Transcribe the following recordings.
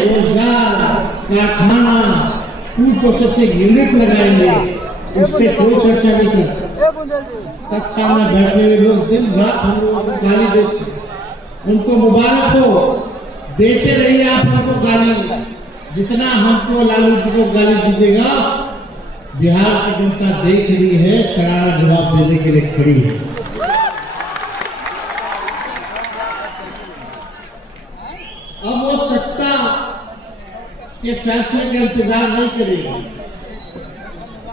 रोजगार, कारखाना, food processing unit लगाएंगे, उस पर कोई चर्चा नहीं करता। सत्ता में बैठे हुए लोग दिन रात हम लोगों को गाली देते, उनको मुबारक हो, देते रहिए आप हमको गाली। जितना हमको लालू जी को गाली दीजिएगा, बिहार की जनता देख रही है, करारा जवाब देने के लिए खड़ी है। अब वो सत्ता के फैसले का इंतजार नहीं करेगा।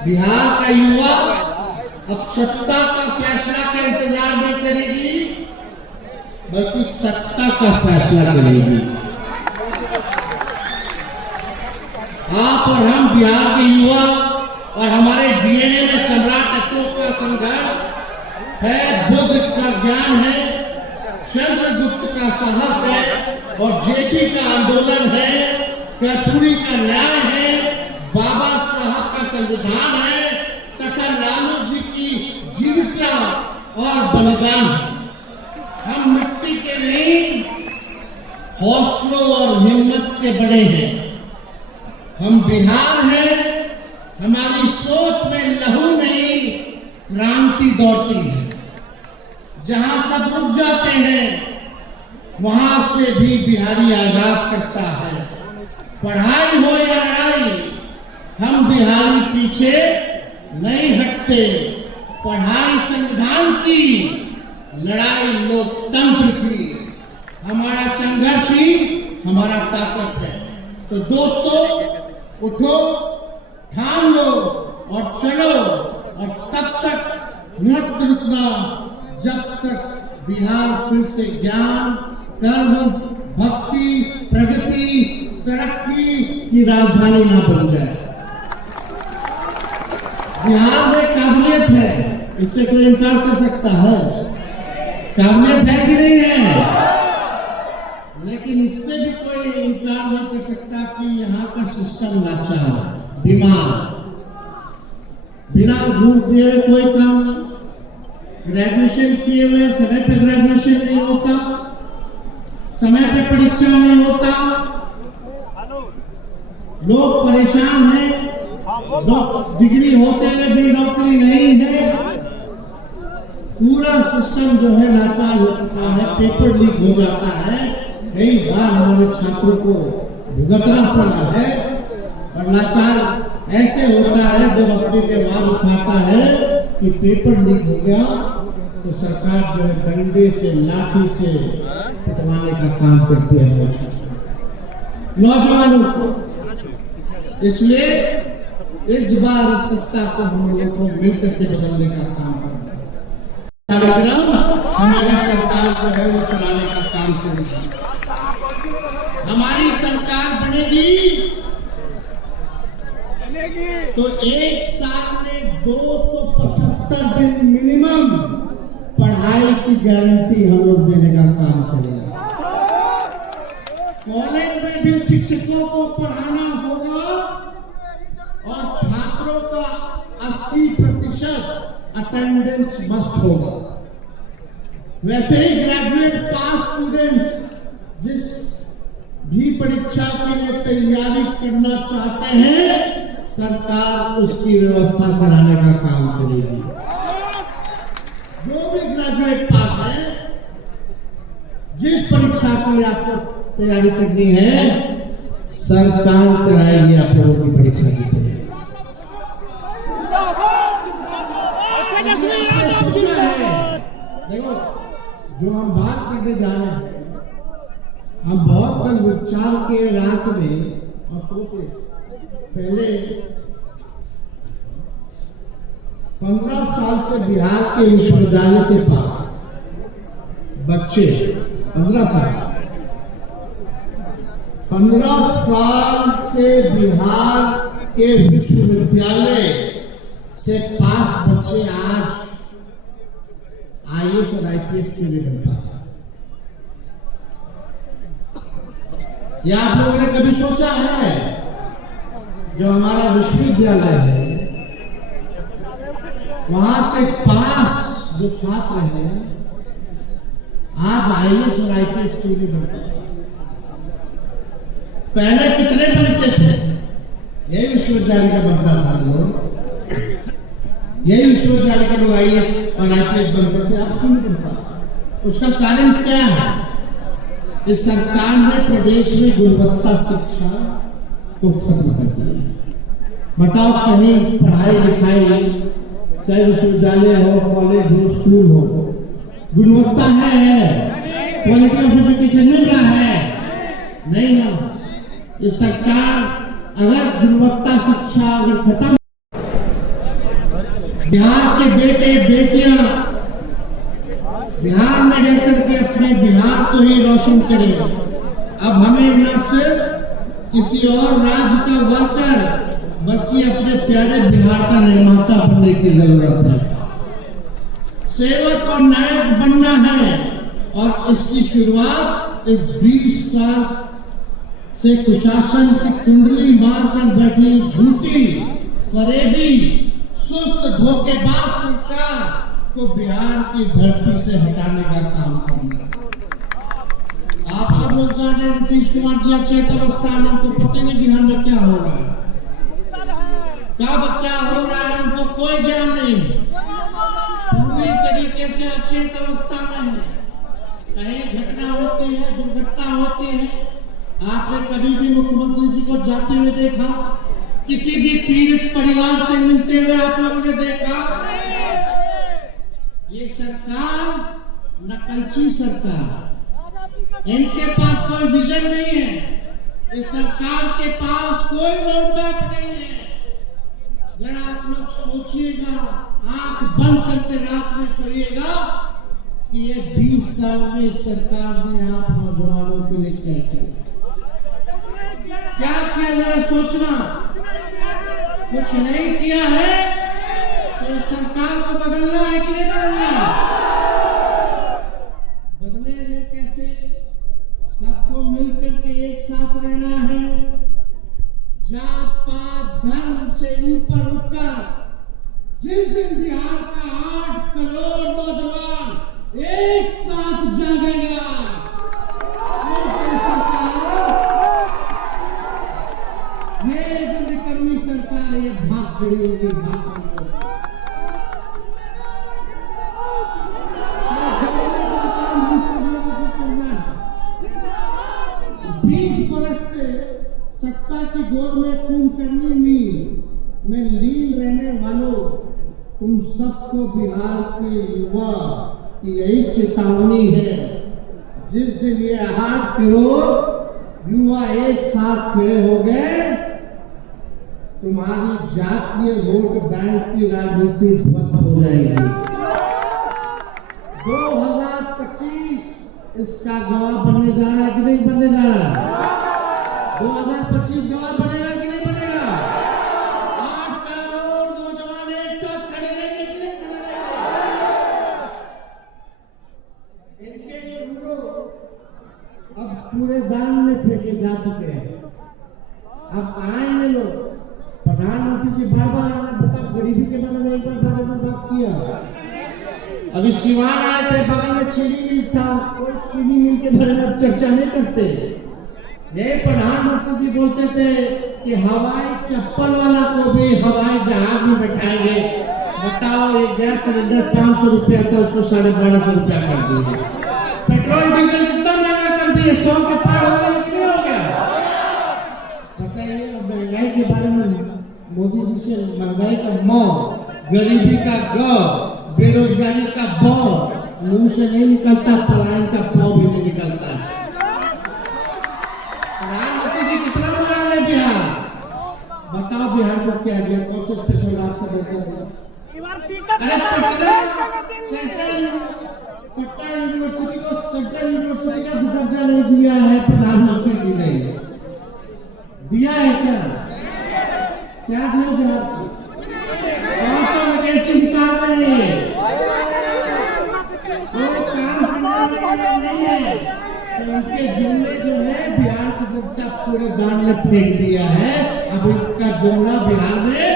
बिहार का युवा अब सत्ता का फैसला का इंतजार नहीं करेगी, बल्कि सत्ता का फैसला करेगी। आप और हम बिहार के युवा और हमारे डीएनए में सम्राट अशोक का संघर्ष है, बुद्ध का ज्ञान है, चंद्रगुप्त का साहस है और जेपी का आंदोलन है, कर्पूरी का न्याय है, बाबा साहब का संविधान है तथा लालू जी की जीविका और बलिदान है। हम मिट्टी के नहीं, हौसलों और हिम्मत के बड़े हैं। हम बिहार हैं, हमारी सोच में लहू नहीं, क्रांति दौड़ती है। जहां सब रुक जाते हैं, वहां से भी बिहारी आगाज करता है। पढ़ाई हो या लड़ाई, हम बिहारी पीछे नहीं हटते। पढ़ाई संविधान की, लड़ाई लोकतंत्र की। हमारा संघर्ष ही हमारा ताकत है। तो दोस्तों, उठो, ठान लो और चलो, और तब तक मत रुकना जब तक बिहार फिर से ज्ञान, कर्म, भक्ति, प्रगति, तरक्की की राजधानी ना बन जाए। बिहार में काबिलियत है, इससे कोई इनकार कर सकता है? काबिलियत है कि नहीं है? लेकिन इससे भी कोई इनकार नहीं कर सकता कि यहाँ का सिस्टम लाचार, बीमार, बिना घूस दिए कोई काम नहीं। ग्रेजुएशन किए हुए समय पे ग्रेजुएशन नहीं होता, समय पे परीक्षा नहीं होता, लोग परेशान हैं, डिग्री होते हुए भी नौकरी नहीं है। पूरा सिस्टम जो है लाचार हो चुका है, पेपर लीक हो जाता है, कई बार हमारे छात्रों को भुगतना पड़ा है। और लाचार ऐसे होता है जब अपनी आवाज उठाता है कि पेपर लीक हो गया, तो सरकार जो है डंडे से, लाठी से पिटवाने का काम करती है नौजवानों को। इसलिए इस बार इस सत्ता को हम लोगों को मिलकर के बदलने का काम करना है। हमारी सरकार जो है वो चलाने का काम करेगी। हमारी सरकार बनेगी तो एक साल में 275 दिन मिनिमम पढ़ाई की गारंटी हम लोग देने का काम करेंगे। कॉलेज में भी शिक्षकों को पढ़ाना होगा और छात्रों का 80% अटेंडेंस मस्ट होगा। वैसे ही ग्रेजुएट पास स्टूडेंट्स जिस भी परीक्षा के लिए तैयारी करना चाहते हैं, सरकार उसकी व्यवस्था कराने का काम करेगी। जो भी ग्रेजुएट पास है, जिस परीक्षा के लिए आपको तैयारी करनी है, सरकार कराएगी आप लोगों की परीक्षा की तैयारी। देखो, जो हम बात करने जा रहे हैं, हम बहुत कल विचार के रात में और सोचे, पहले 15 साल से बिहार के विश्वविद्यालय से पास बच्चे 15 साल से बिहार के विश्वविद्यालय से पास बच्चे आज आईएएस और आईपीएस के लिए बन पाते। या आप लोगों ने कभी सोचा है, जो हमारा विश्वविद्यालय है वहां से पास जो छात्र हैं आज आईएएस और आईपीएस के लिए बनते हैं। पहले कितने बनते थे? यही विश्वविद्यालय का बनता था लोग, यही विश्वविद्यालय के लोग IAS और IPS बनते थे। अब क्यों नहीं बनता? उसका कारण क्या है? इस सरकार ने प्रदेश में गुणवत्ता शिक्षा को खत्म कर दिया है। बताओ, कहीं पढ़ाई लिखाई, चाहे विश्वविद्यालय हो, कॉलेज हो, स्कूल हो, गुणवत्ता है? क्वालिटी ऑफ एजुकेशन मिल रहा है? नहीं ना। ये सरकार अगर गुणवत्ता शिक्षा अगर खत्म, बिहार के बेटे बेटियां बिहार में रहकर के अपने बिहार को ही रोशन करें। अब हमें न सिर्फ किसी और राज्य का वर्कर बल्कि अपने प्यारे बिहार का निर्माता बनने की जरूरत है। सेवक और नायक बनना है और इसकी शुरुआत इस 20 साल से कुशासन की कुंडली मारकर बैठी झूठी, फरेबी, सुस्त, धोखेबाज सरकार को बिहार की धरती से हटाने का काम करना। आप सब लोग जाने नीतीश कुमार जी अचेत अवस्था में, उनको पता नहीं बिहार में क्या हो रहा है, क्या हो रहा है, उनको कोई ज्ञान नहीं, पूरी तरीके से अचेत अवस्था में है। कहीं घटना होती है, दुर्घटना होती है, आपने कभी भी मुख्यमंत्री जी को जाते हुए देखा? किसी भी पीड़ित परिवार से मिलते हुए आप लोगों ने देखा? ये सरकार नकलची सरकार, इनके पास कोई विजन नहीं है। इस सरकार के पास कोई रोड मैप नहीं है। जरा आप लोग सोचिएगा, आंख बंद करके रात में सोइएगा कि ये 20 साल में सरकार ने आप नौजवानों के लिए क्या किया, जरा सोचना। कुछ नहीं किया है तो इस सरकार को बदलना है कि नहीं बदलना? बदलेंगे कैसे? सबको मिलकर के एक साथ रहना है। जात पात धर्म से ऊपर उठकर जिस दिन बिहार का 8 करोड़ नौजवान एक साथ जागेगा, ये जो निकम्मी सरकार ये भाग गई होगी, भाग गई। 20 वर्ष से सत्ता की गोद में कुंभकर्णी नींद में लीन रहने वालों, तुम सबको बिहार के युवा की यही चेतावनी है। जिस दिन ये 8 करोड़ युवा एक साथ खड़े हो गए, तुम्हारी जातीय वोट बैंक की राजनीति ध्वस्त हो जाएगी। 2025 इसका गवाह बनने जा रहा है कि नहीं बनने जा रहा? 2025 गवाह बनेगा कि नहीं बनेगा? 8 करोड़ नौजवान एक साथ खड़े रहेंगे कि नहीं खड़े रहेंगे? इनके चूड़ों अब पूरे दान में फेंके जा चुके हैं। अब आएंगे लोग, प्रधानमंत्री जी बार बार बताओ, गरीबी के बारे में एक बार बात किया। अभी सिवान आए थे, बगल में चीनी मिल था, कोई चीनी मिल के बारे में चर्चा नहीं करते। ये प्रधानमंत्री जी बोलते थे कि हवाई चप्पल वाला को भी हवाई जहाज में बैठाएंगे। बताओ, ये गैस सिलेंडर 500 रुपया था, उसको 1250 रुपया कर दिए। पेट्रोल डीजल कितना महंगा कर दिए, 100 के पार हो गया कि नहीं हो गया? बताइए, महंगाई के बारे में मोदी जी से महंगाई का मौ, गरीबी का ग, बेरोजगारी का बौ मुंह से नहीं निकलता, पलायन का पौ भी नहीं निकलता। प्रधानमंत्री जी कितना बना है बिहार? बताओ बिहार को क्या दिया? कौन सा स्पेशल राज का दर्जा दिया? अरे पटना यूनिवर्सिटी को सेंट्रल यूनिवर्सिटी का दर्जा नहीं दिया है प्रधानमंत्री जी ने। दिया है क्या? क्या दिया बिहार को? कौन सा वैकेंसी निकाल रहे हैं? कोई काम नहीं है। तो उनके जुमले जो है बिहार की जनता पूरे दान में फेंक दिया है। अब इनका जुमला बिहार में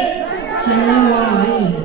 चलने वाला नहीं है।